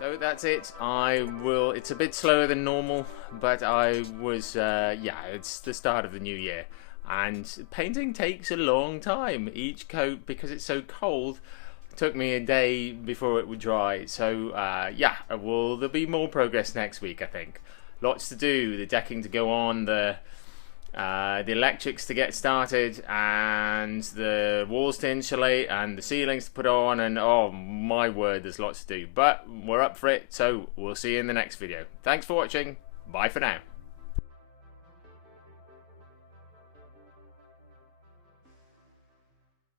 So that's it. It's a bit slower than normal, but it's the start of the new year. And painting takes a long time. Each coat, because it's so cold, took me a day before it would dry. So there'll be more progress next week, I think. Lots to do, the decking to go on, the electrics to get started, and the walls to insulate, and the ceilings to put on, and oh my word, there's lots to do. But we're up for it, so we'll see you in the next video. Thanks for watching. Bye for now.